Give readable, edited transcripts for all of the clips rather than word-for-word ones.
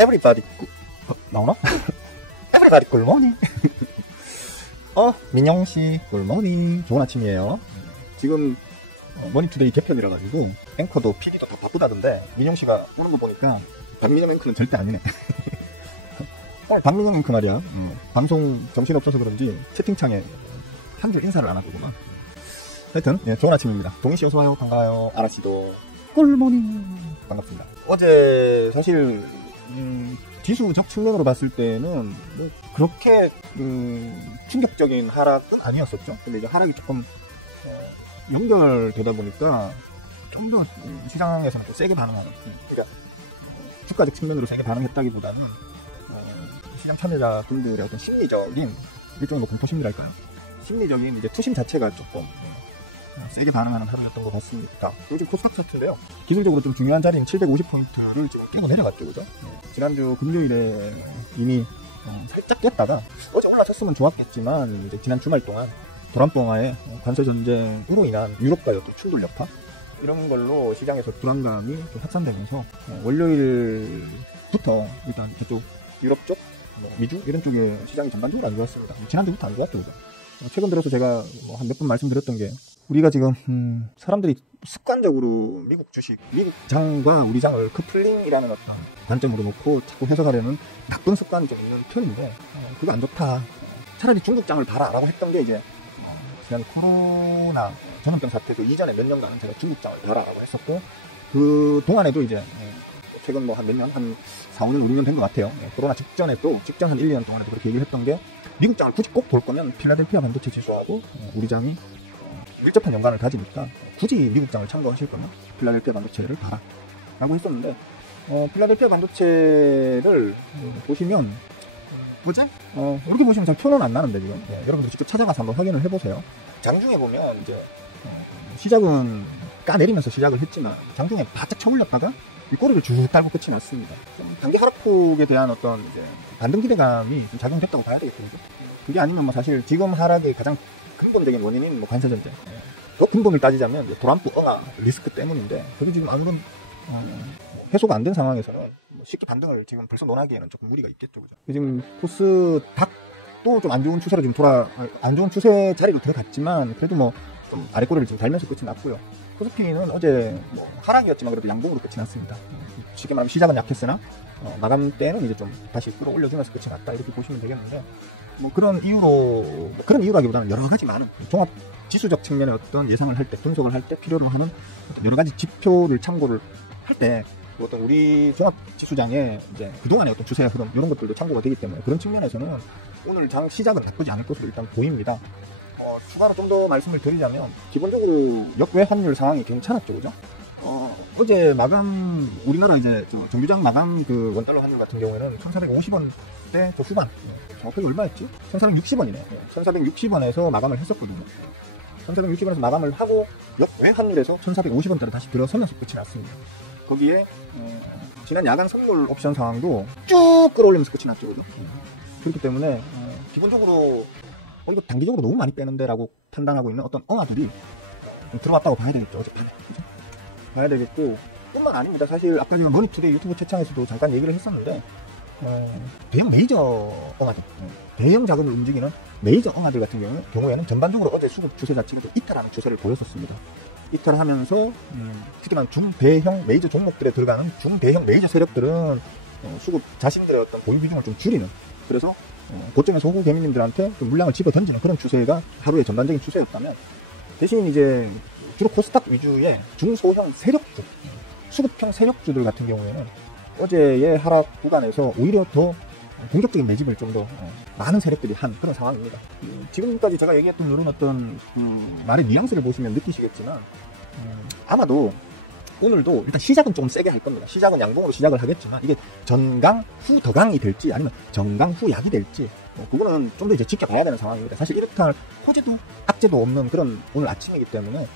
Everybody 나오나? Everybody 굿모닝. 민영씨 굿모닝. 좋은 아침이에요. 지금 머니투데이 개편이라 가지고 앵커도 PD도 다 바쁘다던데 민영씨가 오는 거 보니까 박민영 앵커는 절대 아니네. 오늘 박민영 앵커 말이야. 방송 정신없어서 그런지 채팅창에 한 줄 인사를 안 하고구만. 하여튼 좋은 아침입니다. 동희씨 어서와요. 반가워요. 아라씨도 굿모닝. 반갑습니다. 어제 사실 지수적 측면으로 봤을 때는 뭐 그렇게 충격적인 하락은 아니었었죠. 근데 이제 하락이 조금 연결되다 보니까 좀 더 시장에서는 또 세게 반응하는, 그러니까 주가적 측면으로 세게 반응했다기보다는 시장 참여자분들의 어떤 심리적인 일종의 뭐 공포심리랄까요? 심리적인 이제 투심 자체가 조금 세게 반응하는 하루였던 것 같습니다. 요즘 코스닥 차트인데요. 기술적으로 좀 중요한 자리인 750포인트를 지금 깨고 내려갔죠, 그죠? 지난주 금요일에 이미 살짝 깼다가 어제 올라섰으면 좋았겠지만 이제 지난 주말 동안 도란봉화의 관세 전쟁으로 인한 유럽과의 어떤 충돌 여파 이런 걸로 시장에서 불안감이 좀 확산되면서 월요일부터 일단 저쪽 유럽 쪽, 미주 이런 쪽에 시장이 전반적으로 안 좋았습니다. 지난주부터 안 좋았죠, 그죠? 최근 들어서 제가 한 몇 번 말씀드렸던 게 우리가 지금 사람들이 습관적으로 미국 주식, 미국 장과 우리 장을 커플링이라는 어떤 관점으로 놓고 자꾸 해석하려는 나쁜 습관이 좀 있는 편인데 그거 안 좋다. 차라리 중국 장을 봐라라고 했던 게 이제 지난 코로나 전염병 사태 그 이전에 몇 년간은 제가 중국 장을 봐라라고 했었고 그 동안에도 이제 최근 뭐 한 몇 년, 한 4, 5년, 5년 된 것 같아요. 코로나 직전에도 직전 한 1, 2년 동안에도 그렇게 얘기를 했던 게 미국 장을 굳이 꼭 볼 거면 필라델피아 반도체 지수하고 우리 장이 밀접한 연관을 가지니까 굳이 미국 장을 참고하실 거면 필라델피아 반도체를 봐라 라고 했었는데 필라델피아 반도체를 보시면 어제? 이렇게 보시면 잘 표는 안 나는데 지금 여러분들 직접 찾아가서 한번 확인을 해보세요. 장중에 보면 이제 시작은 까내리면서 시작을 했지만 장중에 바짝 쳐올렸다가 이 꼬리를 쭉 달고 끝이 났습니다. 단기 하락폭에 대한 어떤 이제 반등 기대감이 좀 작용됐다고 봐야 되겠거든요. 그게 아니면 뭐 사실 지금 하락의 가장 근본적인 원인인 뭐 관세 전쟁. 또 근본을 따지자면 이제 도란프 엉아 리스크 때문인데 그게 지금 아무런 해소가 안 된 상황에서는 뭐 쉽게 반등을 지금 벌써 논하기에는 조금 무리가 있겠죠, 그죠? 지금 코스닥도 좀 안 좋은 추세로 지금 안 좋은 추세 자리로 들어갔지만 그래도 뭐 좀 아래 꼬리를 지금 달면서 끝이 났고요. 코스피는 어제 뭐 하락이었지만 그래도 양봉으로 끝이 났습니다. 쉽게 말하면 시작은 약했으나 마감 때는 이제 좀 다시 끌어올려주면서 끝이 났다 이렇게 보시면 되겠는데 뭐 그런 이유로 그런 이유라기보다는 여러 가지 많은 종합 지수적 측면의 어떤 예상을 할 때 분석을 할 때 필요로 하는 여러 가지 지표를 참고를 할 때 어떤 우리 종합 지수장의 이제 그동안의 어떤 추세 흐름 이런 것들도 참고가 되기 때문에 그런 측면에서는 오늘 장 시작은 나쁘지 않을 것으로 일단 보입니다. 추가로 좀 더 말씀을 드리자면 기본적으로 역외 환율 상황이 괜찮았죠, 그죠? 어제 마감 우리나라 이제 정규장 마감 그 원달러 환율 같은 경우에는 1,450원대 후반 정확하게 얼마였지? 1,460원이네. 1,460원에서 마감을 했었거든요. 1,460원에서 마감을 하고 역외 환율에서 1,450원대로 다시 들어서면서 끝이 났습니다. 거기에 지난 야간 선물 옵션 상황도 쭉 끌어올리면서 끝이 났죠, 그죠? 그렇기 때문에 기본적으로 이거 단기적으로 너무 많이 빼는데 라고 판단하고 있는 어떤 엉아들이 들어왔다고 봐야 되겠죠, 어젯밤에. 그죠? 봐야 되겠고 뿐만 아닙니다. 사실 아까 제가 머니투데이 유튜브 채팅에서도 잠깐 얘기를 했었는데 대형 메이저 엉아들, 대형 자금을 움직이는 메이저 엉아들 같은 경우에는 전반적으로 어제 수급 추세 자체가 좀 이탈하는 추세를 보였었습니다. 이탈하면서 특히 난 중대형 메이저 종목들에 들어가는 중대형 메이저 세력들은 수급 자신들의 어떤 보유 비중을 좀 줄이는, 그래서 고점에서 호구 개미님들한테 좀 물량을 집어 던지는 그런 추세가 하루의 전반적인 추세였다면, 대신 이제 주로 코스닥 위주의 중소형 세력주, 수급형 세력주들 같은 경우에는 어제의 하락 구간에서 오히려 더 공격적인 매집을 좀 더 많은 세력들이 한 그런 상황입니다. 지금까지 제가 얘기했던 이런 어떤 말의 뉘앙스를 보시면 느끼시겠지만 아마도 오늘도 일단 시작은 좀 세게 할 겁니다. 시작은 양봉으로 시작을 하겠지만 이게 전강 후 더강이 될지 아니면 정강 후 약이 될지 그거는 좀 더 이제 지켜봐야 되는 상황입니다. 사실 이렇게 할 호재도 악재도 없는 그런 오늘 아침이기 때문에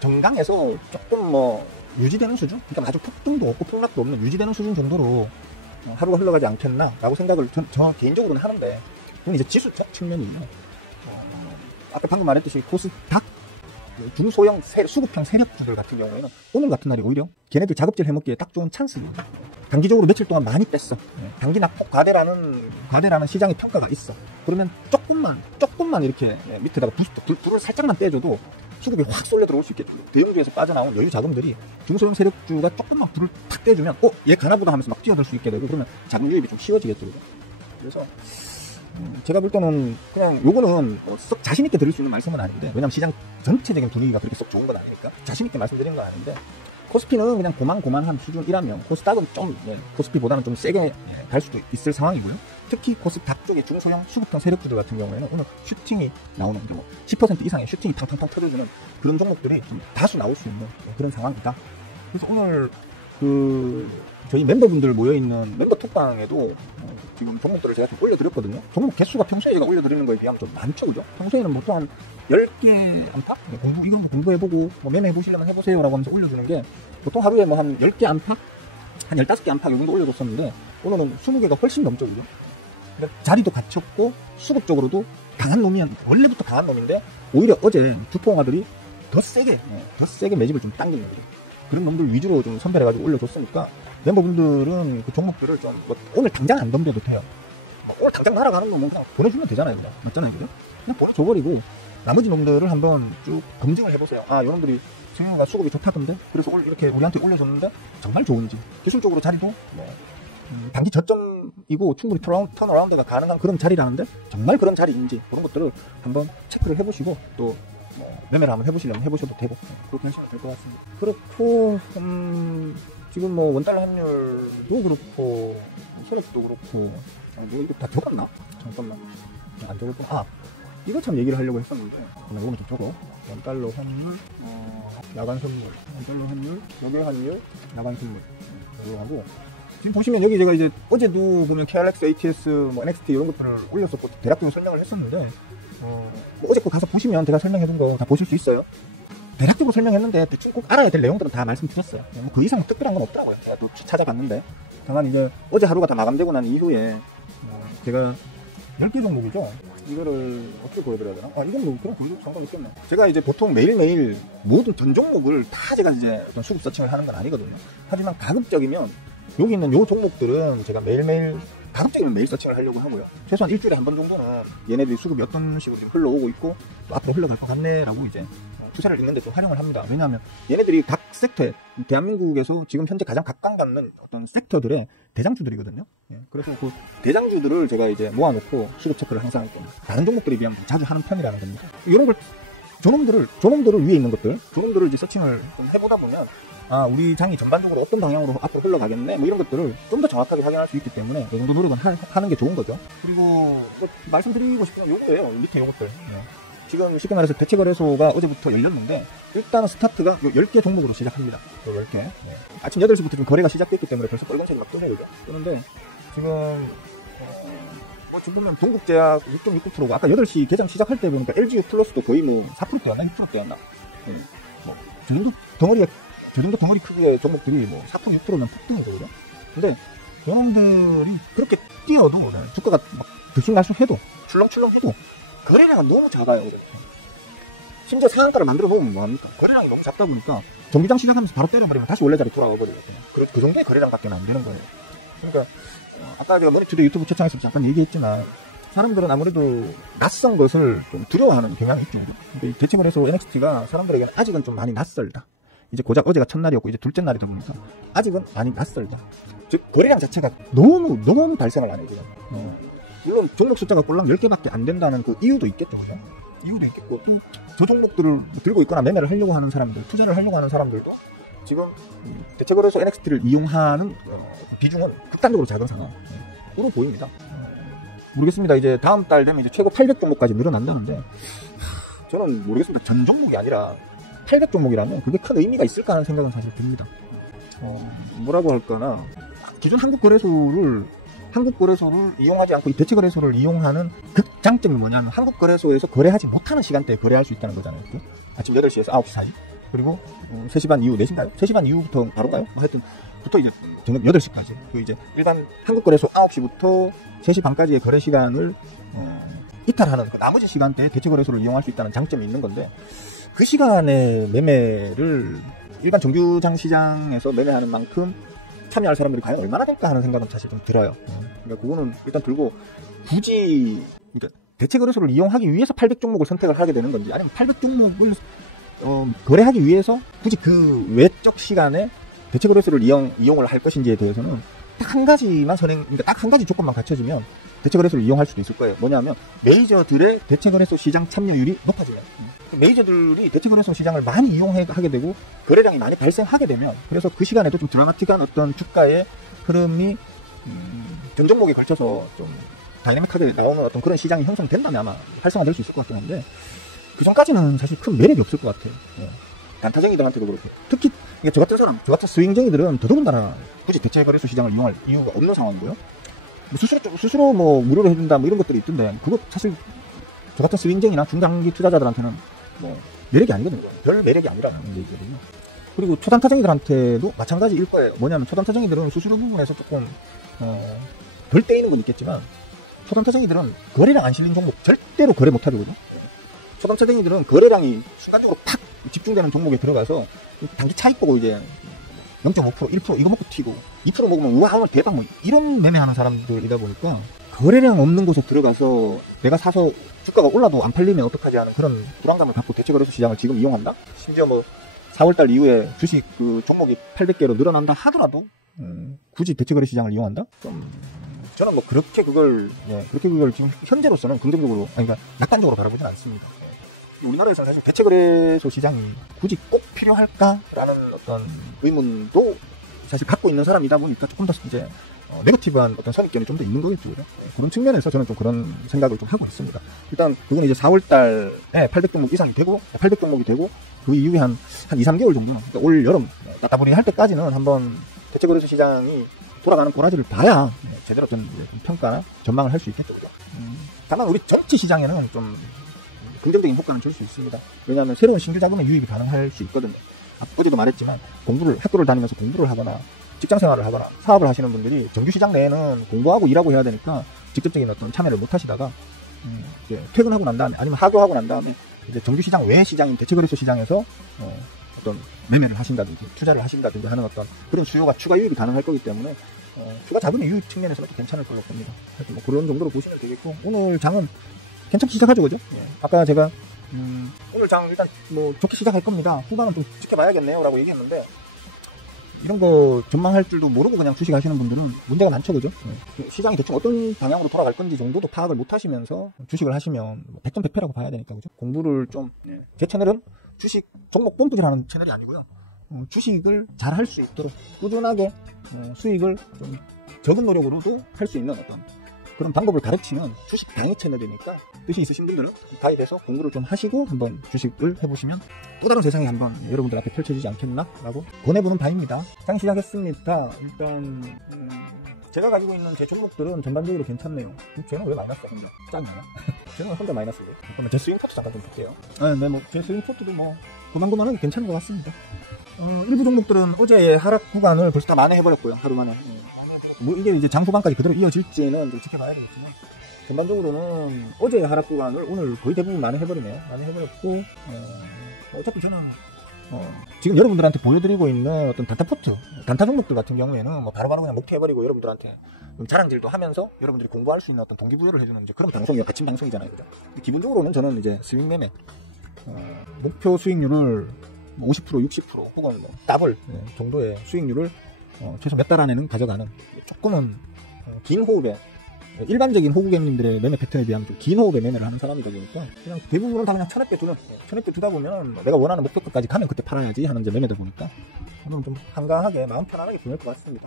정강에서 조금 뭐 유지되는 수준, 그러니까 아주 폭등도 없고 폭락도 없는 유지되는 수준 정도로 하루가 흘러가지 않겠나라고 생각을 저 개인적으로는 하는데, 그건 이제 지수적 측면이에요. 아까 방금 말했듯이 코스닥 중소형 수급형 세력주들 같은 경우에는 오늘 같은 날이 오히려 걔네들 자급질 해먹기에 딱 좋은 찬스입니다. 단기적으로 며칠 동안 많이 뺐어. 단기 낙폭 과대라는 시장의 평가가 있어. 그러면 조금만 이렇게 밑에다가 불을 살짝만 떼줘도 수급이 확 쏠려 들어올 수 있겠죠. 대형주에서 빠져나온 여유 자금들이 중소형 세력주가 조금만 불을 탁 떼주면 얘 가나보다 하면서 막 뛰어들 수 있게 되고, 그러면 자금 유입이 좀 쉬워지겠죠. 그래서 제가 볼 때는 그냥 요거는 썩 자신있게 들을 수 있는 말씀은 아닌데, 왜냐면 시장 전체적인 분위기가 그렇게 썩 좋은 건 아니니까 자신있게 말씀드리는 건 아닌데, 코스피는 그냥 고만고만한 수준이라면 코스닥은 좀 코스피보다는 좀 세게 갈 수도 있을 상황이고요. 특히 코스닥 쪽의 중소형 수급형 세력주들 같은 경우에는 오늘 슈팅이 나오는 경우 10% 이상의 슈팅이 탕탕탕 터져주는 그런 종목들이 좀 다수 나올 수 있는 그런 상황이다. 그래서 오늘 저희 멤버분들 모여있는 멤버 톡방에도 지금 종목들을 제가 좀 올려드렸거든요. 종목 개수가 평소에 제가 올려드리는 거에 비하면 좀 많죠, 그죠? 평소에는 보통 한 10개 안팎? 이건 공부해보고, 매매해보시려면 해보세요 라고 하면서 올려주는 게, 보통 하루에 한 10개 안팎? 한 15개 안팎 이 정도 올려줬었는데, 오늘은 20개가 훨씬 넘죠, 그죠? 자리도 갖췄고, 수급적으로도 강한 놈이면, 원래부터 강한 놈인데, 오히려 어제 두포옹아들이 더 세게 매집을 좀 당긴 거죠. 그런 놈들 위주로 좀 선별해가지고 올려줬으니까, 멤버분들은 그 종목들을 좀, 오늘 당장 안 덤벼도 돼요. 오늘 당장 날아가는 놈은 그냥 보내주면 되잖아요, 그냥. 맞잖아요, 그죠? 그냥 보내줘버리고, 나머지 놈들을 한번 쭉 검증을 해보세요. 요놈들이 수요가 수급이 좋다던데? 그래서 오늘 이렇게 우리한테 올려줬는데, 정말 좋은지. 기술적으로 자리도, 단기 저점이고 충분히 턴어라운드가 가능한 그런 자리라는데, 정말 그런 자리인지, 그런 것들을 한번 체크를 해보시고, 또, 매매를 한번 해보시려면 해보셔도 되고, 그렇게 하시면 될 것 같습니다. 그렇고, 지금 원달러 환율도 그렇고, 소액도 그렇고, 이거 다 적었나? 잠깐만. 안 적었구나. 이거 참 얘기를 하려고 했었는데, 이거는 좀 적어. 원달러 환율, 야간 선물, 원달러 환율, 역외 환율, 야간 선물. 이거 하고, 지금 보시면 여기 제가 이제 어제도 보면 KRX, ATS, NXT 이런 것들을 올렸었고, 대략적으로 설명을 했었는데, 어제 거 가서 보시면 제가 설명해둔 거 다 보실 수 있어요. 대략적으로 설명했는데 대충 꼭 알아야 될 내용들은 다 말씀드렸어요. 그 이상 특별한 건 없더라고요. 제가 또 찾아봤는데, 다만 이제 어제 하루가 다 마감되고 난 이후에 제가 10개 종목이죠. 이거를 어떻게 보여드려야 되나? 이건 그냥 보여드릴 상관이 있겠네. 제가 이제 보통 매일매일 모든 전 종목을 다 제가 이제 어떤 수급 서칭을 하는 건 아니거든요. 하지만 가급적이면 여기 있는 요 종목들은 제가 매일매일 가급적이면 매일 서칭을 하려고 하고요. 최소한 일주일에 한 번 정도는 얘네들이 수급이 어떤 식으로 지금 흘러오고 있고 또 앞으로 흘러갈 것 같네 라고 이제 투자를 읽는데 좀 활용을 합니다. 왜냐하면 얘네들이 각 섹터에, 대한민국에서 지금 현재 가장 각광받는 어떤 섹터들의 대장주들이거든요. 그래서 그 대장주들을 제가 이제 모아놓고 수급 체크를 항상 다른 종목들에 비하면 자주 하는 편이라는 겁니다. 이런 걸 저놈들을 위에 있는 것들, 저놈들을 이제 서칭을 좀 해보다 보면, 우리 장이 전반적으로 어떤 방향으로 앞으로 흘러가겠네, 이런 것들을 좀 더 정확하게 확인할 수 있기 때문에 이 정도 노력은 하는 게 좋은 거죠. 그리고 말씀드리고 싶은 건 요거예요. 밑에 요것들. 지금 쉽게 말해서 대체거래소가 어제부터 열렸는데, 일단은 스타트가 10개 종목으로 시작합니다. 10개. 아침 8시부터 좀 거래가 시작됐기 때문에 벌써 빨간색이 막 뜨네요. 뜨는데, 지금, 지금 보면 동국제약 6.69%고, 아까 8시 개장 시작할 때 보니까 LGU 플러스도 거의 4%대였나? 6%대였나? 저 정도 덩어리 크기의 종목들이 4%, 6%면 폭등이죠, 그죠? 근데, 저놈들이 그렇게 뛰어도, 주가가 막 들쑥날쑥 해도, 출렁출렁 해도, 거래량은 너무 작아요. 그래. 심지어 상한가를 만들어 놓으면 뭐합니까? 거래량이 너무 작다 보니까 정기장 시작하면서 바로 때려버리면 다시 원래 자리 돌아가 버리거든요. 그 정도의 거래량밖에 안 되는 거예요. 그러니까 아까 제가 머니투데이 유튜브 채팅에서 잠깐 얘기했지만, 사람들은 아무래도 낯선 것을 좀 두려워하는 경향이 있죠. 근데 대체거래소 NXT가 사람들에게는 아직은 좀 많이 낯설다. 이제 고작 어제가 첫날이었고 이제 둘째 날이다 보니까 아직은 많이 낯설다. 즉 거래량 자체가 너무 발생을 안 해요. 지금. 물론 종목 숫자가 꼴랑 10개밖에 안 된다는 그 이유도 있겠죠. 이유도 있겠고, 저 종목들을 들고 있거나 매매를 하려고 하는 사람들, 투자를 하려고 하는 사람들도 지금 대체거래소 NXT를 이용하는 비중은 극단적으로 작은 상황으로 보입니다. 모르겠습니다. 이제 다음 달 되면 이제 최고 800 종목까지 늘어난다는데, 저는 모르겠습니다. 전 종목이 아니라 800 종목이라면 그게 큰 의미가 있을까 하는 생각은 사실 듭니다. 뭐라고 할까나, 기존 한국거래소를 이용하지 않고 이 대체거래소를 이용하는 극장점이 뭐냐면, 한국거래소에서 거래하지 못하는 시간대에 거래할 수 있다는 거잖아요. 아침 8시에서 9시 사이. 그리고 3시 반 이후, 4시인가요? 3시 반 이후부터 바로인가요? 하여튼 부터 이제 저녁 8시까지. 그 이제 일반 한국거래소 9시부터 3시 반까지의 거래 시간을 이탈하는 그 나머지 시간대에 대체거래소를 이용할 수 있다는 장점이 있는 건데, 그 시간에 매매를 일반 정규장 시장에서 매매하는 만큼 참여할 사람들이 과연 얼마나 될까 하는 생각은 사실 좀 들어요. 그러니까 그거는 일단 들고 굳이 그러니까 대체 거래소를 이용하기 위해서 800종목을 선택을 하게 되는 건지 아니면 800종목을 거래하기 위해서 굳이 그 외적 시간에 대체 거래소를 이용을 할 것인지에 대해서는 딱 한 가지만 그러니까 딱 한 가지 조건만 갖춰지면 대체 거래소를 이용할 수도 있을 거예요. 뭐냐면 메이저들의 대체 거래소 시장 참여율이 높아지면 메이저들이 대체 거래소 시장을 많이 이용하게 되고 거래량이 많이 발생하게 되면 그래서 그 시간에도 좀 드라마틱한 어떤 주가의 흐름이 전 종목에 걸쳐서 좀 다이내믹하게 나오는 어떤 그런 시장이 형성된다면 아마 활성화될 수 있을 것 같긴 한데 그 전까지는 사실 큰 매력이 없을 것 같아요. 단타쟁이들한테도 그렇고 특히 저 같은 사람, 저 같은 스윙쟁이들은 더더군다나 굳이 대체 거래소 시장을 이용할 이유가 없는 상황이고요. 스스로 뭐 무료로 해준다 뭐 이런 것들이 있던데 그거 사실 저 같은 스윙쟁이나 중장기 투자자들한테는 뭐 매력이 아니거든요. 별 매력이 아니라는 얘기거든요. 그리고 초단타쟁이들한테도 마찬가지일 거예요. 뭐냐면 초단타쟁이들은 수수료 부분에서 조금 덜 떼이는 건 있겠지만 초단타쟁이들은 거래량 안 실린 종목 절대로 거래 못 하거든요. 초단타쟁이들은 거래량이 순간적으로 팍 집중되는 종목에 들어가서 단기 차익 보고 이제 0.5%, 1% 이거 먹고 튀고 2% 먹으면 우와 오늘 대박 뭐 이런 매매하는 사람들이다 보니까 거래량 없는 곳에 들어가서 내가 사서 주가가 올라도 안 팔리면 어떡하지 하는 그런 불안감을 갖고 대체거래소 시장을 지금 이용한다? 심지어 뭐 4월달 이후에 주식 그 종목이 800개로 늘어난다 하더라도 굳이 대체거래 시장을 이용한다? 좀 저는 뭐 그렇게 그걸 지금 현재로서는 긍정적으로 그러니까 낙관적으로 바라보진 않습니다. 우리나라에서 사실 대체거래소 시장이 굳이 꼭 필요할까라는 어떤 의문도 사실 갖고 있는 사람이다 보니까 조금 더 이제 네거티브한 어떤 선입견이 좀 더 있는 거겠죠. 그런 측면에서 저는 좀 그런 생각을 좀 하고 있습니다. 일단 그건 이제 4월달에 800종목 이상이 되고 800종목이 되고 그 이후에 한 2, 3개월 정도는 그러니까 올 여름 따따블이 할 때까지는 한번 대체거래소 시장이 돌아가는 꼬라지를 봐야 제대로 좀 평가나 전망을 할 수 있겠죠. 다만 우리 전체 시장에는 좀 긍정적인 효과는 줄 수 있습니다. 왜냐하면 새로운 신규 자금의 유입이 가능할 수 있거든요. 어제도 말했지만 학교를 다니면서 공부를 하거나 직장생활을 하거나 사업을 하시는 분들이 정규시장 내에는 공부하고 일하고 해야 되니까 직접적인 어떤 참여를 못 하시다가 이제 퇴근하고 난 다음에 아니면 하교하고 난 다음에 이제 정규시장 외 시장인 대체거래소 시장에서 어떤 매매를 하신다든지 투자를 하신다든지 하는 어떤 그런 수요가 추가 유입이 가능할 거기 때문에 추가 자금의 유입 측면에서는 괜찮을 걸로 봅니다. 그래서 뭐 그런 정도로 보시면 되겠고 오늘 장은 괜찮게 시작하죠, 그죠? 아까 제가 오늘 장 일단 뭐 좋게 시작할 겁니다. 후반은 좀 지켜봐야겠네요 라고 얘기했는데 이런 거 전망할 줄도 모르고 그냥 주식 하시는 분들은 문제가 많죠, 그죠? 시장이 대충 어떤 방향으로 돌아갈 건지 정도도 파악을 못 하시면서 주식을 하시면 100점 100패라고 봐야 되니까, 그죠? 공부를 좀, 제 채널은 주식 종목 뽐뿌질하는 채널이 아니고요. 주식을 잘 할 수 있도록 꾸준하게 수익을 좀 적은 노력으로도 할 수 있는 어떤 그런 방법을 가르치는 주식 강의 채널이니까 뜻이 있으신 분들은 가입해서 공부를 좀 하시고 한번 주식을 해보시면 또 다른 세상이 한번 여러분들 앞에 펼쳐지지 않겠나? 라고 권해보는 바입니다. 장 시작했습니다. 일단 제가 가지고 있는 제 종목들은 전반적으로 괜찮네요. 쟤는 왜 마이너스야 혼자? 짱이야. 쟤는 혼자 마이너스인데. 잠깐만 제 스윙 포트 잠깐 좀 볼게요. 네, 뭐 제 스윙 포트도 뭐 그만은 괜찮은 것 같습니다. 일부 종목들은 어제의 하락 구간을 벌써 다 만회해버렸고요. 하루 만에. 뭐 이게 이제 장 후반까지 그대로 이어질지는 좀 지켜봐야 되겠지만 전반적으로는 어제의 하락 구간을 오늘 거의 대부분 만회해버리네요. 만회해버렸고 어차피 저는 지금 여러분들한테 보여드리고 있는 어떤 단타 종목들 같은 경우에는 뭐 바로바로 그냥 목표해버리고 여러분들한테 자랑질도 하면서 여러분들이 공부할 수 있는 어떤 동기부여를 해주는 이제 그런 방송이에요. 아침 방송이잖아요, 그죠? 기본적으로는 저는 이제 스윙 매매 목표 수익률을 50%, 60% 혹은 뭐 더블 정도의 수익률을 최소 몇 달 안에는 가져가는 조금은 긴 호흡에 일반적인 호구객님들의 매매 패턴에 비하면 좀 긴 호흡에 매매를 하는 사람이다 보니까 그냥 대부분은 다 그냥 1000회 두다 보면 내가 원하는 목표가까지 가면 그때 팔아야지 하는 이제 매매다 보니까 오늘은 좀 한가하게 마음 편안하게 보낼 것 같습니다.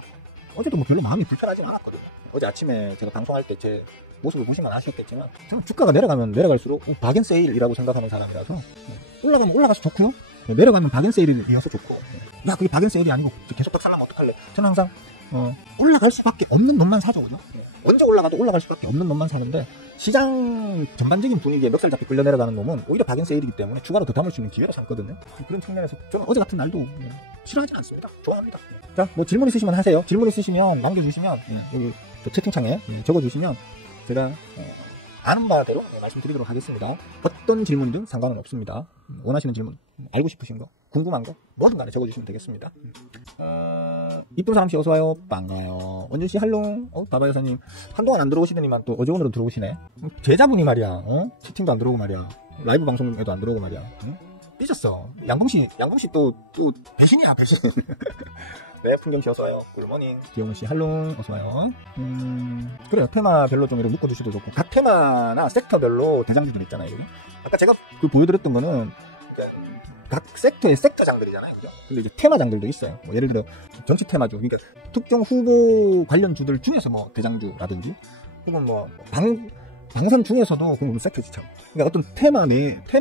어제도 뭐 별로 마음이 불편하진 않았거든요. 어제 아침에 제가 방송할 때 제 모습을 보시면 아시겠지만 저는 주가가 내려가면 내려갈수록 박앤세일이라고 생각하는 사람이라서 올라가면 올라가서 좋고요. 내려가면 박앤세일이어서 좋고 야 그게 박앤세일이 아니고 계속 더 살려면 어떡할래. 저는 항상 올라갈 수밖에 없는 놈만 사죠, 그죠? 언제 올라가도 올라갈 수밖에 없는 놈만 사는데 시장 전반적인 분위기에 멱살 잡고 끌려 내려가는 놈은 오히려 박앤세일이기 때문에 추가로 더 담을 수 있는 기회로 삼거든요. 그런 측면에서 저는 어제 같은 날도 싫어하진 않습니다. 좋아합니다. 자, 뭐 질문 있으시면 하세요. 질문 있으시면 남겨주시면 여기 채팅창에 적어주시면 제가 아는 바대로 말씀드리도록 하겠습니다. 어떤 질문이든 상관은 없습니다. 원하시는 질문, 알고 싶으신 거, 궁금한 거 뭐든 간에 적어주시면 되겠습니다. 이쁜 사람씨 어서와요. 반가요. 원진씨 할롱. 바바 여사님 한동안 안 들어오시더니만 또 어제 오늘은 들어오시네. 제자분이 말이야, 채팅도 안 들어오고 말이야, 라이브 방송에도 안 들어오고 말이야, 삐졌어. 양봉씨 또 배신이야, 배신. 네, 풍경씨 어서와요. 굿모닝. 기영훈씨 할롱 어서와요. 그래요. 테마별로 좀 이렇게 묶어주셔도 좋고, 각 테마나 섹터별로 대장주들 있잖아요. 그죠? 아까 제가 보여드렸던 거는 각 섹터의 섹터장들이잖아요. 그죠? 근데 이제 테마장들도 있어요. 뭐 예를 들어 전체 테마주, 그러니까 특정 후보 관련주들 중에서 뭐 대장주라든지, 혹은 뭐 방선 중에서도 그건 섹터지죠. 그러니까 어떤 테마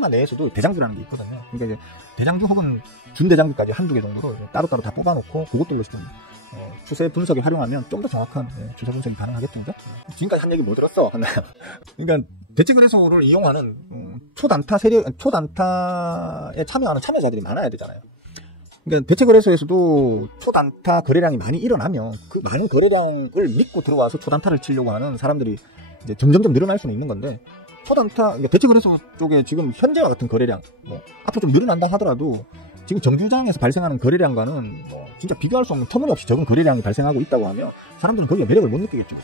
내에서도 대장주라는 게 있거든요. 그러니까 이제 대장주 혹은 준대장주까지 한두 개 정도로 따로따로 다 뽑아놓고 그것들로 좀 추세 분석에 활용하면 좀 더 정확한 추세 분석이 가능하겠던데. 지금까지 한 얘기 뭐 들었어? 그러니까 대체거래소를 이용하는 초단타에 참여하는 참여자들이 많아야 되잖아요. 그러니까 대체거래소에서도 초단타 거래량이 많이 일어나면 그 많은 거래량을 믿고 들어와서 초단타를 치려고 하는 사람들이 이제 점점점 늘어날 수는 있는 건데, 초단타, 그러니까 대체거래소 쪽에 지금 현재와 같은 거래량, 뭐 앞으로 좀 늘어난다 하더라도 지금 정주장에서 발생하는 거래량과는 뭐 진짜 비교할 수 없는 터무니없이 적은 거래량이 발생하고 있다고 하면 사람들은 거기에 매력을 못 느끼겠죠.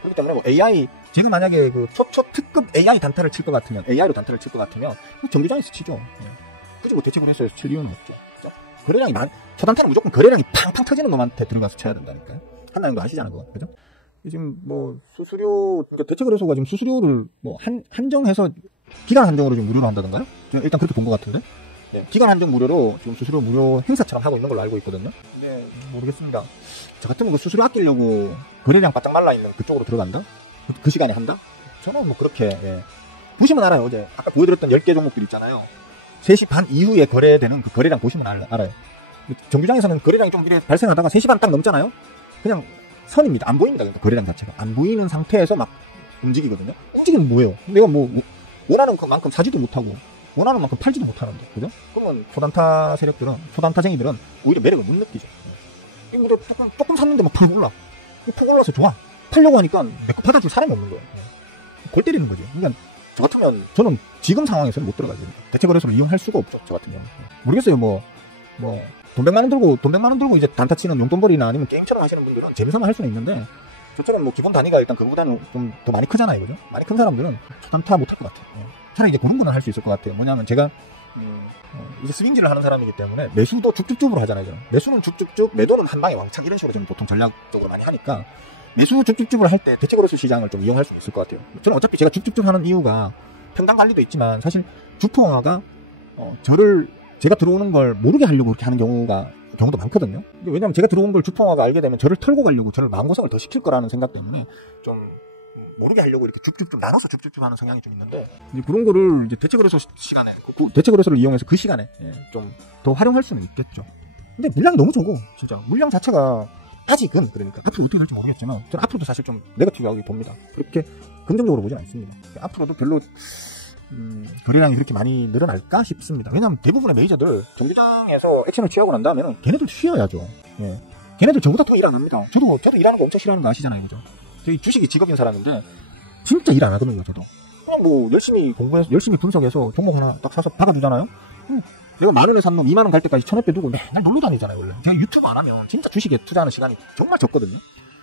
그렇기 때문에 뭐 AI, 제가 만약에 그 초특급 AI 단타를 칠 것 같으면, AI로 단타를 칠 것 같으면 정주장에서 치죠. 굳이 뭐 대체거래소에서 칠 이유는 없죠. 거래량이 초단타는 무조건 거래량이 팡팡 터지는 놈한테 들어가서 쳐야 된다니까요. 한다는 거 아시잖아요, 그거. 그죠? 지금 뭐 수수료, 그러니까 대체거래소가 지금 수수료를 뭐 한정해서 기간 한정으로 지금 무료로 한다던가요? 일단 그렇게 본 것 같은데. 네, 기간 한정 무료로 지금 수수료 무료 행사처럼 하고 있는 걸로 알고 있거든요. 근데 모르겠습니다. 저 같으면 그 수수료 아끼려고 거래량 바짝 말라 있는 그쪽으로 들어간다? 그 시간에 한다? 저는 뭐 그렇게, 보시면 알아요. 어제 아까 보여드렸던 10개 종목들 있잖아요. 3시 반 이후에 거래되는 그 거래량 보시면 알아요. 정규장에서는 거래량이 좀 이렇게 발생하다가 3시 반 딱 넘잖아요. 그냥 선입니다. 안 보입니다. 그러니까 거래량 자체가 안 보이는 상태에서 막 움직이거든요. 움직이면 뭐예요? 내가 뭐 원하는 만큼 사지도 못하고 원하는 만큼 팔지도 못하는데, 그죠? 그러면 초단타 세력들은, 초단타쟁이들은 오히려 매력을 못 느끼죠. 이거 조금 샀는데 막 팍 올라. 팍 올라서 좋아. 팔려고 하니까 내 거 받아줄 사람이 없는 거예요. 골 때리는 거죠. 그러니까 저 같으면 저는 지금 상황에서는 못 들어가죠. 대체거래소를 이용할 수가 없죠. 저 같은 경우는. 모르겠어요. 돈 100만 원 들고 이제 단타 치는 용돈벌이나 아니면 게임처럼 하시는 분들은 재미삼아 할 수는 있는데, 저처럼 뭐 기본 단위가 일단 그거보다는 좀 더 많이 크잖아요. 그죠? 많이 큰 사람들은 초단타 못 할 것 같아요. 차라리 이제 그런 거는 할 수 있을 것 같아요. 뭐냐면 제가 이제 스윙질을 하는 사람이기 때문에 매수도 쭉쭉쭉으로 하잖아요. 저는. 매수는 쭉쭉쭉, 매도는 한 방에 왕창 이런 식으로 저는 보통 전략적으로 많이 하니까 매수 쭉쭉쭉을 할 때 대체거래소 시장을 좀 이용할 수 있을 것 같아요. 저는 어차피 제가 쭉쭉쭉 하는 이유가 평당 관리도 있지만, 사실 주포화가 제가 들어오는 걸 모르게 하려고 그렇게 하는 경우도 많거든요. 왜냐면 제가 들어온 걸 주포화가 알게 되면 저를 털고 가려고 저를 마음고생을 더 시킬 거라는 생각 때문에 좀 모르게 하려고 이렇게 쭉쭉쭉 나눠서 쭉쭉쭉 하는 성향이 좀 있는데, 이제 그런 거를 이제 대체거래소 시간에, 대체거래소를 이용해서 그 시간에 좀 더 활용할 수는 있겠죠. 근데 물량이 너무 적어. 진짜 물량 자체가 아직은, 그러니까 앞으로 어떻게 될지 모르겠지만 저는 앞으로도 사실 좀 네거티브하게 봅니다. 그렇게 긍정적으로 보진 않습니다. 앞으로도 별로 거래량이 그렇게 많이 늘어날까 싶습니다. 왜냐면 대부분의 메이저들 정규장에서 액션을 취하고 난 다음에는 걔네들 쉬어야죠. 걔네들 저보다 더 일 안 합니다. 저도 일하는 거 엄청 싫어하는 거 아시잖아요. 그죠? 저희 주식이 직업인 사람인데 진짜 일 안 하거든요. 저도 그냥 뭐 열심히 공부해서 열심히 분석해서 종목 하나 딱 사서 박아두잖아요. 내가 10,000원에 산 놈 20,000원 갈 때까지 1,000원 빼두고 맨날 놀러 다니잖아요. 원래 제가 유튜브 안 하면 진짜 주식에 투자하는 시간이 정말 적거든요.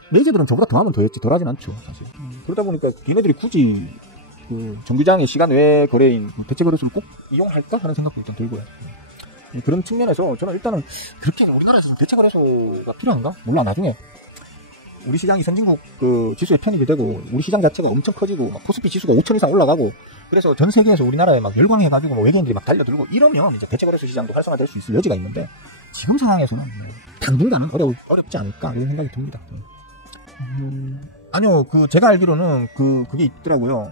메이저들은 저보다 더 하면 더 했지, 덜 하진 않죠 사실. 그러다 보니까 걔네들이 굳이 그 정규장의 시간 외 거래인 대체거래소를 꼭 이용할까 하는 생각도 일단 들고요. 그런 측면에서 저는 일단은 그렇게 우리나라에서 대체거래소가 필요한가? 몰라. 나중에 우리 시장이 선진국 그 지수에 편입이 되고 우리 시장 자체가 엄청 커지고 막 코스피 지수가 5,000 이상 올라가고, 그래서 전 세계에서 우리나라에 막 열광해가지고 뭐 외계인들이 막 달려들고 이러면 이제 대체거래소 시장도 활성화될 수 있을 여지가 있는데, 지금 상황에서는 당분간은 어렵지 않을까 이런 생각이 듭니다. 아니요, 제가 알기로는 그게 있더라고요.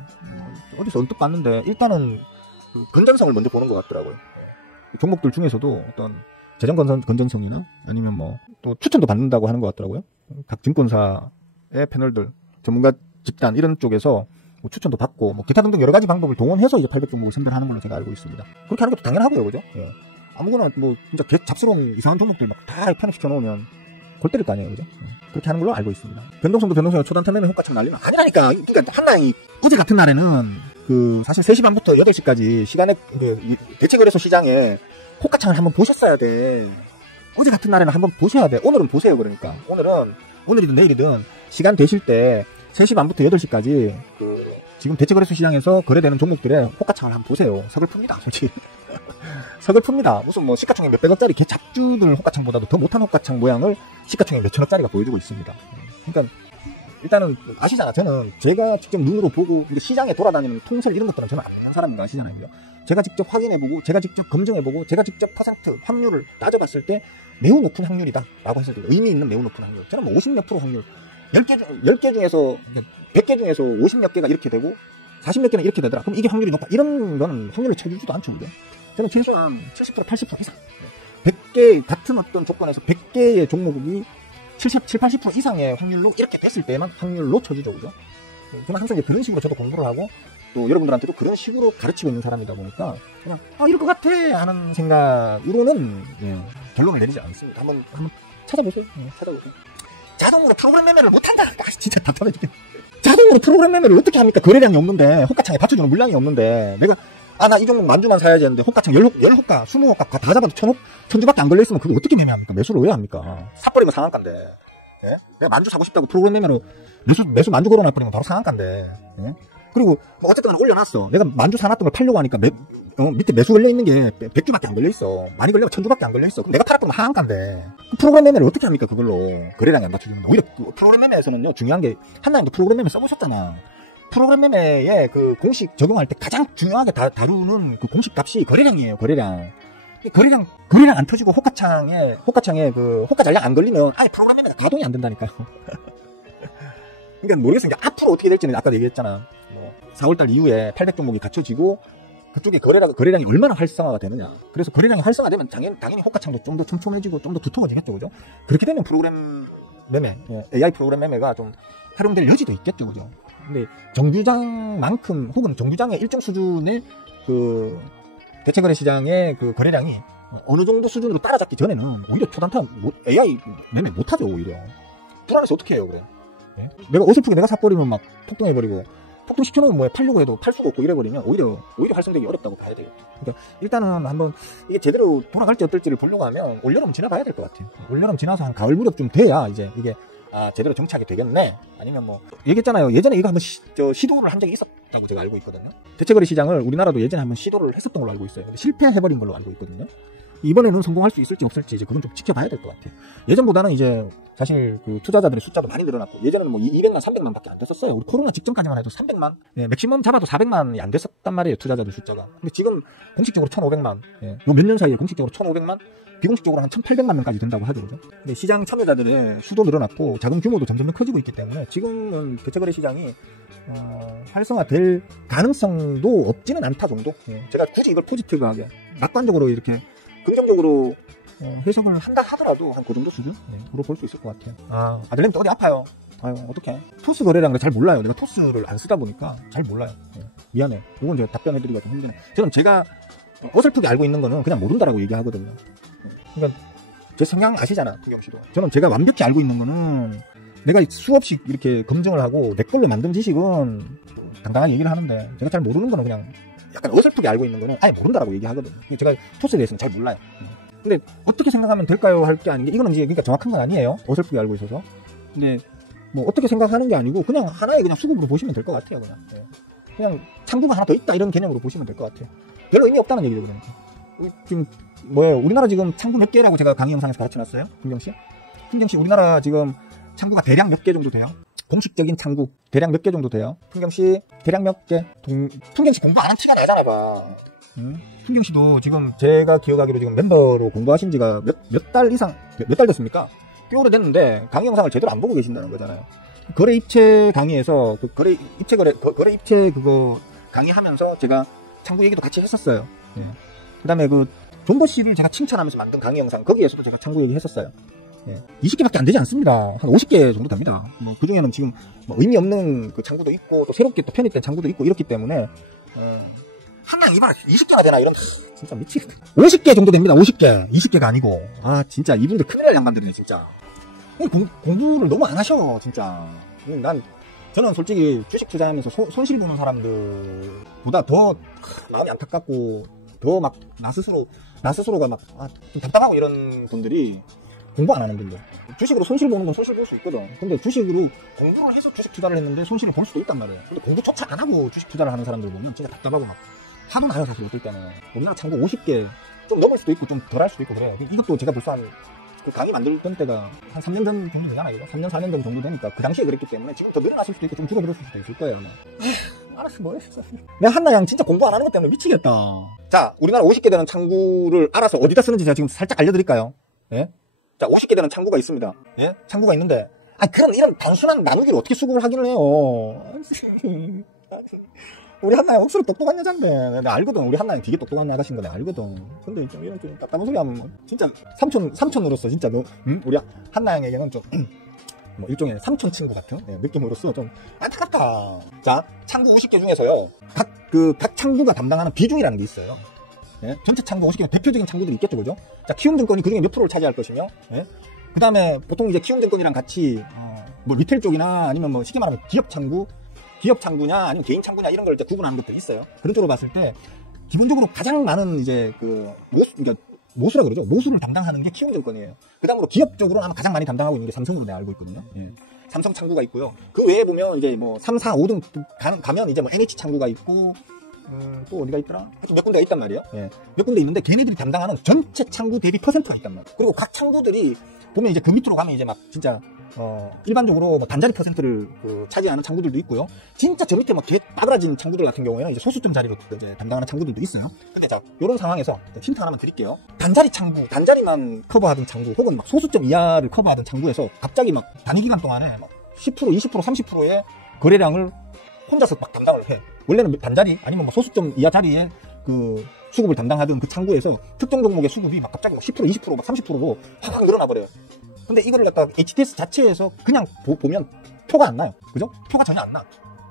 어디서 언뜻 봤는데 일단은 그 건전성을 먼저 보는 것 같더라고요. 종목들 중에서도 어떤 재정 건전성이나 아니면 뭐 또 추천도 받는다고 하는 것 같더라고요. 각 증권사의 패널들, 전문가 집단 이런 쪽에서 뭐 추천도 받고 뭐 기타 등등 여러 가지 방법을 동원해서 이제 800종목을 선별하는 걸로 제가 알고 있습니다. 그렇게 하는 것도 당연하고요, 그죠? 아무거나 뭐 진짜 잡스러운 이상한 종목들 막 다 편입시켜 놓으면 골 때릴 거 아니에요, 그죠? 그렇게 하는 걸로 알고 있습니다. 변동성도 초단타 매매 효과처럼 날리면 아니라니까. 그러니까 한나이 어제 같은 날에는 사실 3시 반부터 8시까지 시간에 대체거래소 시장에 호가창을 한번 보셨어야 돼. 어제 같은 날에는 한번 보셔야 돼. 오늘은 보세요. 그러니까 오늘이든 내일이든 시간 되실 때 3시 반부터 8시까지 지금 대체거래소 시장에서 거래되는 종목들의 호가창을 한번 보세요. 서글픕니다, 솔직히. 서글픕니다. 무슨 뭐 시가총액 몇백억짜리 개잡주들 호가창보다도 더 못한 호가창 모양을 시가총액 몇천억짜리가 보여주고 있습니다. 그러니까 일단은 아시잖아. 저는 제가 직접 눈으로 보고 시장에 돌아다니는 통설 이런 것들은 저는 안 믿는 사람인 거 아시잖아요. 제가 직접 확인해보고 제가 직접 검증해보고 제가 직접 퍼센트 확률을 따져봤을 때 매우 높은 확률이다 라고 했을 때 의미 있는 매우 높은 확률. 저는 뭐 50몇 프로 확률 10개 중에서 100개 중에서 50몇 개가 이렇게 되고 40몇 개는 이렇게 되더라. 그럼 이게 확률이 높아. 이런 거는 확률을 쳐주지도 않죠. 그죠? 저는 최소한 70% 80% 이상 100개 같은 어떤 조건에서 100개의 종목이 70, 80% 이상의 확률로 이렇게 됐을 때만 확률로 쳐주죠. 그죠? 저는 항상 그런 식으로 저도 공부를 하고 또 여러분들한테도 그런 식으로 가르치고 있는 사람이다 보니까 그냥 이럴 것 같아 하는 생각으로는 결론을 내리지 않습니다. 한번 찾아보세요. 찾아보세요. 자동으로 프로그램 매매를 못한다. 진짜 답답해 죽겠네. 자동으로 프로그램 매매를 어떻게 합니까? 거래량이 없는데 호가창에 받쳐주는 물량이 없는데 내가 나 이 종목 만주만 사야지 했는데 호가창 10호가 20호가 다 잡아도 1000주밖에 안 걸려있으면 그걸 어떻게 매매합니까? 매수를 왜 합니까? 사버리면 상한가인데. 예? 내가 만주 사고 싶다고 프로그램 매매로 매수 만주 걸어놔버리면 바로 상한가인데. 예? 그리고 뭐 어쨌든 올려놨어. 내가 만주 사놨던 걸 팔려고 하니까 밑에 매수 걸려있는 게 100주밖에 안 걸려있어. 많이 걸려면 1000주밖에 안 걸려있어. 그럼 내가 팔았던 건 하한가인데. 프로그램 매매를 어떻게 합니까? 그걸로. 거래량이 안 받쳐주는데. 오히려 프로그램 매매에서는요, 중요한 게, 한나님도 프로그램 매매 써보셨잖아. 프로그램 매매에 그 공식 적용할 때 가장 중요하게 다루는 그 공식 값이 거래량이에요, 거래량. 거래량 안 터지고 호가창에 그 호가 잔량 안 걸리면 아예 프로그램 매매가 가동이 안 된다니까. 그러니까 모르겠어요. 앞으로 어떻게 될지는 아까 얘기했잖아. 4월달 이후에 800종목이 갖춰지고 그쪽에 거래량이 얼마나 활성화가 되느냐. 그래서 거래량이 활성화되면 당연히 호가창도 좀 더 촘촘해지고 좀 더 두터워지겠죠, 그죠? 그렇게 되면 프로그램 매매, AI 프로그램 매매가 좀 활용될 여지도 있겠죠, 그죠? 근데 정규장만큼 혹은 정규장의 일정 수준의 그 대체거래 시장의 그 거래량이 어느 정도 수준으로 따라잡기 전에는 오히려 초단타 AI 매매 못하죠, 오히려. 불안해서 어떻게 해요, 그래? 네? 내가 어설프게 내가 사버리면 막 폭등해버리고 폭등시켜놓으면 뭐해 팔려고 해도 팔 수가 없고 이래버리면 오히려 활성되기 어렵다고 봐야 되겠죠. 그러니까 일단은 한번 이게 제대로 돌아갈지 어떨지를 보려고 하면 올여름 지나봐야 될 것 같아요. 올여름 지나서 한 가을 무렵 좀 돼야 이제 이게 제대로 정착이 되겠네. 아니면 뭐 얘기했잖아요. 예전에 이거 한번 시도를 한 적이 있었다고 제가 알고 있거든요. 대체거래 시장을 우리나라도 예전에 한번 시도를 했었던 걸로 알고 있어요. 근데 실패해버린 걸로 알고 있거든요. 이번에는 성공할 수 있을지 없을지 이제 그건 좀 지켜봐야 될 것 같아요. 예전보다는 이제 사실 그 투자자들의 숫자도 많이 늘어났고 예전에는 뭐 200만, 300만 밖에 안 됐었어요. 우리 코로나 직전까지만 해도 300만, 맥시멈 잡아도 400만이 안 됐었단 말이에요. 투자자들 숫자가. 근데 지금 공식적으로 1,500만, 요 몇 년 사이에 공식적으로 1,500만, 비공식적으로 한 1,800만 명까지 된다고 하죠. 그죠? 근데 시장 참여자들의 수도 늘어났고 자금 규모도 점점 커지고 있기 때문에 지금은 대체거래 시장이 활성화될 가능성도 없지는 않다 정도. 제가 굳이 이걸 포지티브하게 낙관적으로 이렇게 긍정적으로 해석을 한다 하더라도 한 그 정도 수준으로 볼 수 있을 것 같아요. 아들님도 어디 아파요? 아유, 어떡해. 토스 거래량을 잘 몰라요. 내가 토스를 안 쓰다 보니까 잘 몰라요. 미안해. 이건 제가 답변해드리기가 좀 힘드네. 저는 제가 어설프게 알고 있는 거는 그냥 모른다라고 얘기하거든요. 그러니까 제 성향 아시잖아, 풍경씨도. 저는 제가 완벽히 알고 있는 거는 내가 수없이 이렇게 검증을 하고 내 걸로 만든 지식은 당당하게 얘기를 하는데 제가 잘 모르는 거는 그냥 약간 어설프게 알고 있는 거는 아예 모른다라고 얘기하거든요. 제가 토스에 대해서는 잘 몰라요. 근데 어떻게 생각하면 될까요? 할 게 아닌 게 이거는 이제 그러니까 정확한 건 아니에요. 어설프게 알고 있어서. 근데 뭐 어떻게 생각하는 게 아니고 그냥 하나의 그냥 수급으로 보시면 될 것 같아요. 그냥 창구가 하나 더 있다 이런 개념으로 보시면 될 것 같아요. 별로 의미 없다는 얘기죠. 그러니까. 지금 뭐예요? 우리나라 지금 창구 몇 개라고 제가 강의 영상에서 가르쳐놨어요? 풍경씨? 풍경씨 우리나라 지금 창구가 대략 몇 개 정도 돼요? 공식적인 창구 대략 몇 개 정도 돼요? 풍경씨 대략 몇 개? 풍경씨 공부 안 한 티가 나잖아 봐. 풍경씨도 지금 제가 기억하기로 지금 멤버로 공부하신 지가 몇 달 이상 몇 달 됐습니까? 꽤 오래됐는데 강의 영상을 제대로 안 보고 계신다는 거잖아요. 거래 입체 강의에서 그 거래 입체 그거 강의하면서 제가 창구 얘기도 같이 했었어요. 그 다음에 그 존버 씨를 제가 칭찬하면서 만든 강의 영상 거기에서도 제가 창구 얘기 했었어요. 20개밖에 안 되지 않습니다. 한 50개 정도 됩니다. 뭐 그 중에는 지금 뭐 의미 없는 그 창구도 있고 또 새롭게 또 편입된 창구도 있고 이렇기 때문에 한량 이번에 20개가 되나 이런 진짜 미치겠네. 50개 정도 됩니다. 50개 20개가 아니고 진짜 이분들 큰일 날 양반들이네 진짜. 공부를 너무 안 하셔 진짜. 저는 솔직히 주식 투자하면서 손실 보는 사람들보다 더 마음이 안타깝고 더 막 나 스스로 나 스스로가 막, 좀 답답하고 이런 분들이 공부 안 하는 분들. 주식으로 손실 보는 건 손실 볼 수 있거든. 근데 주식으로 공부를 해서 주식 투자를 했는데 손실을 볼 수도 있단 말이에요. 근데 공부조차 안 하고 주식 투자를 하는 사람들 보면 진짜 답답하고 막 화도 나요, 사실 어떨 때는. 우리나라 창구 50개 좀 넘을 수도 있고 좀 덜 할 수도 있고 그래요. 이것도 제가 벌써 그 강의 만들던 때가 한 3년 전 정도 되잖아요. 이거 3년, 4년 전 정도 되니까 그 당시에 그랬기 때문에 지금 더 늘어났을 수도 있고 좀 줄어들었을 수도 있을 거예요. 알았어, 뭐 했어. 내가 한나양 진짜 공부 안 하는 것 때문에 미치겠다. 자, 우리나라 50개 되는 창구를 알아서 어디다 쓰는지 제가 지금 살짝 알려드릴까요? 예? 자, 50개 되는 창구가 있습니다. 예? 창구가 있는데, 그럼 이런 단순한 나누기를 어떻게 수급을 하기를 해요? 우리 한나양 억수로 똑똑한 여잔데. 내가 알거든. 우리 한나양 되게 똑똑한 아가씨인 거 내가 알거든. 근데 좀 이런 좀 답답한 소리 하면 뭐, 진짜 삼촌으로서 진짜 너, 우리 한나양에게는 좀, 뭐 일종의 삼촌 친구 같은 느낌으로서 좀 안타깝다. 자, 창구 50개 중에서요. 각 창구가 담당하는 비중이라는 게 있어요. 예? 전체 창구 50개 대표적인 창구들이 있겠죠, 그죠? 자, 키움증권이 그중에 몇 프로를 차지할 것이며, 예? 그 다음에 보통 이제 키움증권이랑 같이, 뭐 리테일 쪽이나 아니면 뭐 쉽게 말하면 기업 창구냐 아니면 개인 창구냐 이런 걸 이제 구분하는 것들이 있어요. 그런 쪽으로 봤을 때, 기본적으로 가장 많은 이제 그러니까 모수라 그러죠. 모수를 담당하는 게 키움증권이에요. 그 다음으로 기업 쪽으로 아마 가장 많이 담당하고 있는 게 삼성으로 내가 알고 있거든요. 예. 삼성 창구가 있고요. 그 외에 보면 이제 뭐 3, 4, 5등 가면 이제 뭐 NH 창구가 있고, 또 어디가 있더라? 몇 군데가 있단 말이에요. 예. 몇 군데 있는데 걔네들이 담당하는 전체 창구 대비 퍼센트가 있단 말이에요. 그리고 각 창구들이 보면 이제 그 밑으로 가면 이제 막 진짜 일반적으로 뭐 단자리 퍼센트를 차지하는 창구들도 있고요. 진짜 저 밑에 막 개 빠그라진 창구들 같은 경우에는 이제 소수점 자리로 이제 담당하는 창구들도 있어요. 근데 자, 요런 상황에서 힌트 하나만 드릴게요. 단자리 창구, 단자리만 커버하던 창구, 혹은 막 소수점 이하를 커버하던 창구에서 갑자기 막 단위 기간 동안에 막 10%, 20%, 30%의 거래량을 혼자서 막 담당을 해. 원래는 단자리 아니면 뭐 소수점 이하 자리에 그 수급을 담당하던 그 창구에서 특정 종목의 수급이 막 갑자기 막 10%, 20%, 막 30%로 확 늘어나 버려요. 근데 이거를 갖다가 HTS 자체에서 그냥 보면 표가 안 나요. 그죠? 표가 전혀 안 나.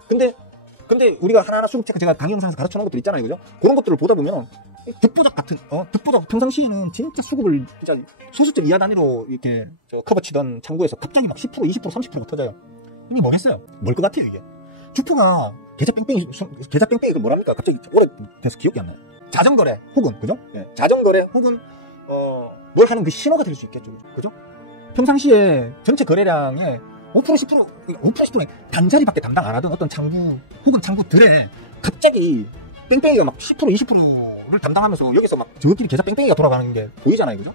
근데 우리가 하나하나 수급 제가 강의 영상에서 가르쳐 놓은 것들 있잖아요. 그죠? 그런 것들을 보다 보면 득보적 같은 득보적 평상시에는 진짜 수급을 진짜 소수점 이하 단위로 이렇게 커버 치던 창구에서 갑자기 막 10%, 20%, 30%가 터져요. 이게 뭐겠어요? 뭘 것 같아요, 이게? 주표가 계좌 뺑뺑이 그 뭐랍니까? 갑자기 오래돼서 기억이 안 나요. 자전거래 혹은 그죠? 예, 자전거래 혹은 뭘 하는 그 신호가 될 수 있겠죠, 그죠? 평상시에 전체 거래량의 5%, 10% 단자리밖에 담당 안 하던 어떤 창구 혹은 창구들에 갑자기 뺑뺑이가 막 10%, 20%를 담당하면서 여기서 막 저끼리 계좌 뺑뺑이가 돌아가는 게 보이잖아요, 그죠?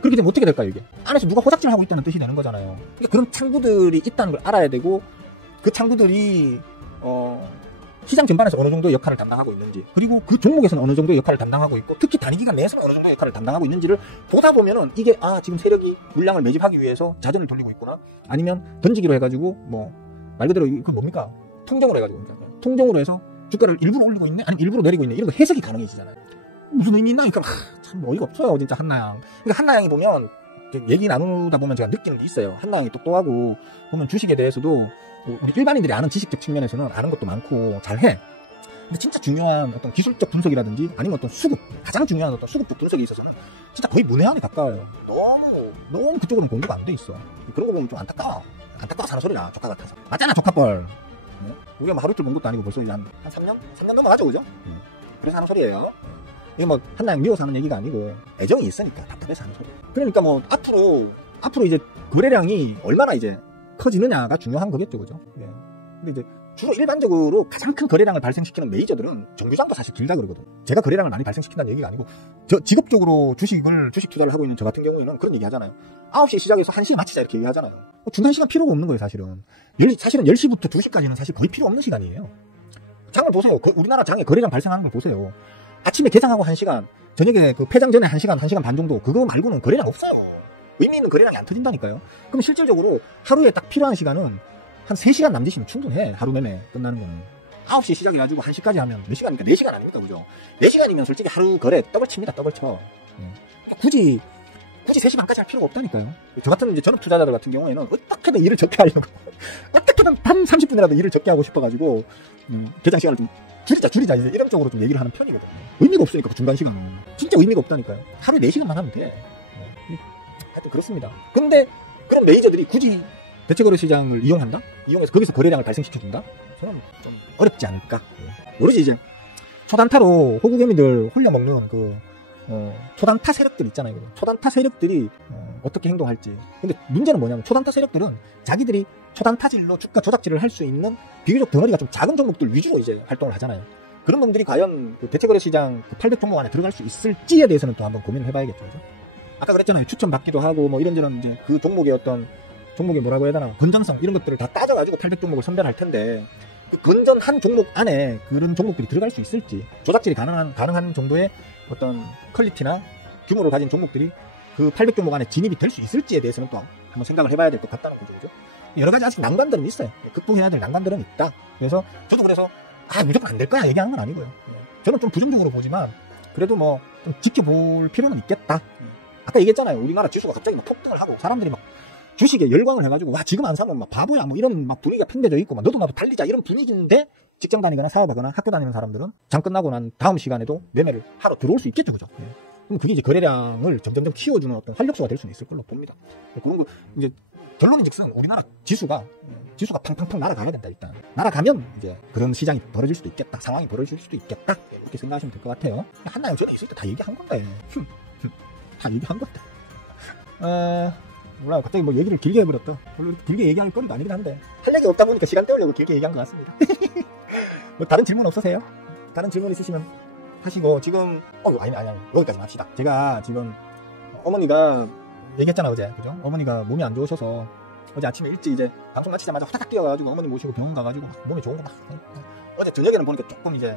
그렇게 되면 어떻게 될까요, 이게? 안에서 누가 호작질하고 있다는 뜻이 되는 거잖아요. 그러니까 그런 창구들이 있다는 걸 알아야 되고, 그 창구들이 시장 전반에서 어느 정도의 역할을 담당하고 있는지, 그리고 그 종목에서는 어느 정도의 역할을 담당하고 있고, 특히 단위기간 내에서는 어느 정도의 역할을 담당하고 있는지를 보다 보면은 이게 지금 세력이 물량을 매집하기 위해서 자전을 돌리고 있구나, 아니면 던지기로 해가지고 뭐 말 그대로 그건 뭡니까? 통정으로 해가지고 통정으로 해서 주가를 일부러 올리고 있네, 아니면 일부러 내리고 있네, 이런 거 해석이 가능해지잖아요. 무슨 의미 있나? 그러니까 참 어이가 없어요, 진짜 한나양. 그러니까 한나양이 보면 얘기 나누다 보면 제가 느끼는 게 있어요. 한나양이 똑똑하고 보면 주식에 대해서도 우리 일반인들이 아는 지식적 측면에서는 아는 것도 많고 잘해. 근데 진짜 중요한 어떤 기술적 분석이라든지 아니면 어떤 가장 중요한 어떤 수급적 분석에 있어서는 진짜 거의 문외한에 가까워요. 너무 그쪽으로는 공부가 안 돼 있어. 그런 거 보면 좀 안타까워 사는 소리나, 조카 같아서. 맞잖아, 조카뻘. 네? 우리가 뭐 하루 이틀 본 것도 아니고 벌써 이제 한 3년? 3년 넘어가죠, 그죠? 그래서 하는 소리예요. 이거 뭐 한나양 미워서 하는 얘기가 아니고 애정이 있으니까 답답해서 하는 소리. 그러니까 뭐 앞으로 이제 거래량이 얼마나 이제 커지느냐가 중요한 거겠죠, 그죠? 예. 근데 이제 주로 일반적으로 가장 큰 거래량을 발생시키는 메이저들은 정규장도 사실 길다 그러거든. 제가 거래량을 많이 발생시킨다는 얘기가 아니고, 직업적으로 주식 투자를 하고 있는 저 같은 경우에는 그런 얘기 하잖아요. 9시에 시작해서 1시에 마치자 이렇게 얘기하잖아요. 중간 시간 필요가 없는 거예요, 사실은. 사실은 10시부터 2시까지는 사실 거의 필요 없는 시간이에요. 장을 보세요. 우리나라 장에 거래량 발생하는 걸 보세요. 아침에 개장하고 1시간, 저녁에 그 폐장 전에 1시간, 1시간 반 정도, 그거 말고는 거래량 없어요. 의미 있는 거래량이 안 터진다니까요. 그럼 실질적으로 하루에 딱 필요한 시간은 한 3시간 남짓이면 충분해. 하루 내내 끝나는 거는. 9시 시작해가지고 1시까지 하면 몇 시간입니까? 4시간 아닙니까? 그죠? 4시간이면 솔직히 하루 거래 더블 칩니다. 더블 쳐. 굳이 3시 반까지 할 필요가 없다니까요. 저 같은 이제 전업 투자자들 같은 경우에는 어떻게든 일을 적게 하려고, 어떻게든 단 30분이라도 일을 적게 하고 싶어가지고, 개장 시간을 좀 줄이자 이제 이런 쪽으로 좀 얘기를 하는 편이거든요. 의미가 없으니까 그 중간 시간은 진짜 의미가 없다니까요. 하루에 4시간만 하면 돼. 하여튼 그렇습니다. 근데 그런 메이저들이 굳이 대체거래 시장을 이용해서 거기서 거래량을 발생시켜준다? 저는 좀 어렵지 않을까. 오로지 이제 초단타로 호구개미들 홀려먹는 그 초단타 세력들 있잖아요. 초단타 세력들이 어떻게 행동할지. 근데 문제는 뭐냐면 초단타 세력들은 자기들이 초단타질로 주가 조작질을 할 수 있는 비교적 덩어리가 좀 작은 종목들 위주로 이제 활동을 하잖아요. 그런 놈들이 과연 그 대체거래시장 800 종목 안에 들어갈 수 있을지에 대해서는 또 한번 고민을 해봐야겠죠. 그죠? 아까 그랬잖아요. 추천받기도 하고 뭐 이런저런 이제 그 종목의 어떤 종목이 뭐라고 해야 되나 건전성 이런 것들을 다 따져가지고 800 종목을 선별할 텐데 그 건전한 종목 안에 그런 종목들이 들어갈 수 있을지 조작질이 가능한 정도의 어떤 퀄리티나 규모를 가진 종목들이 그 800 종목 안에 진입이 될 수 있을지에 대해서는 또 한번 생각을 해봐야 될 것 같다는 거죠. 그죠? 여러 가지 아직 난관들은 있어요. 극복해야 될 난관들은 있다. 그래서 저도 그래서 무조건 안 될 거야 얘기한 건 아니고요. 저는 좀 부정적으로 보지만 그래도 뭐 좀 지켜볼 필요는 있겠다. 아까 얘기했잖아요. 우리나라 지수가 갑자기 막 폭등을 하고 사람들이 막 주식에 열광을 해가지고 와 지금 안 사면 막 바보야 뭐 이런 막 분위기가 팽배져 있고 막 너도 나도 달리자 이런 분위기인데 직장 다니거나 사업하거나 학교 다니는 사람들은 장 끝나고 난 다음 시간에도 매매를 하러 들어올 수 있겠죠. 그죠? 그럼 그게 이제 거래량을 점점점 키워주는 어떤 활력소가 될 수는 있을 걸로 봅니다. 그런 거 이제 결론인즉슨 우리나라 지수가 팡팡팡 날아가야 된다. 일단 날아가면 이제 그런 시장이 벌어질 수도 있겠다. 상황이 벌어질 수도 있겠다. 이렇게 생각하시면 될 것 같아요. 한나영 전에 있을 때 다 얘기한 건데 다 얘기한 건데 몰라요. 갑자기 뭐 얘기를 길게 해버렸다. 별로 길게 얘기할 거리도 아니긴 한데 할 얘기 없다 보니까 시간 때우려고 길게 얘기한 것 같습니다. 뭐 다른 질문 없으세요? 다른 질문 있으시면 하시고 지금 아니 여기까지만 합시다. 제가 지금 어머니가 얘기했잖아 어제 그죠? 어머니가 몸이 안 좋으셔서 어제 아침에 일찍 이제 방송 마치자마자 후다닥 뛰어가지고 어머니 모시고 병원 가가지고 막 몸이 좋은 거 막 어제 저녁에는 보니까 조금 이제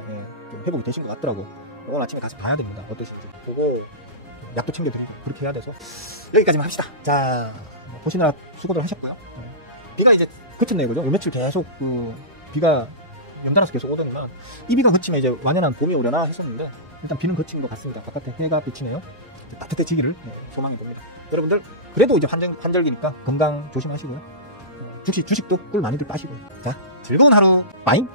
좀 회복이 되신 것 같더라고. 오늘 아침에 가서 봐야 됩니다. 어떠신지 보고 약도 챙겨드리고 그렇게 해야 돼서 여기까지만 합시다. 자 보시느라 수고들 하셨고요. 비가 이제 그쳤네요 그죠? 요 며칠 계속 비가 연달아서 계속 오더니만 이 비가 그치면 이제 완연한 봄이 오려나 했었는데 일단 비는 그친 것 같습니다. 바깥에 해가 비치네요. 따뜻해지기를 소망해 봅니다. 여러분들 그래도 이제 환절기니까 건강 조심하시고요. 주식도 꿀 많이들 빠시고요. 자 즐거운 하루 빠잉.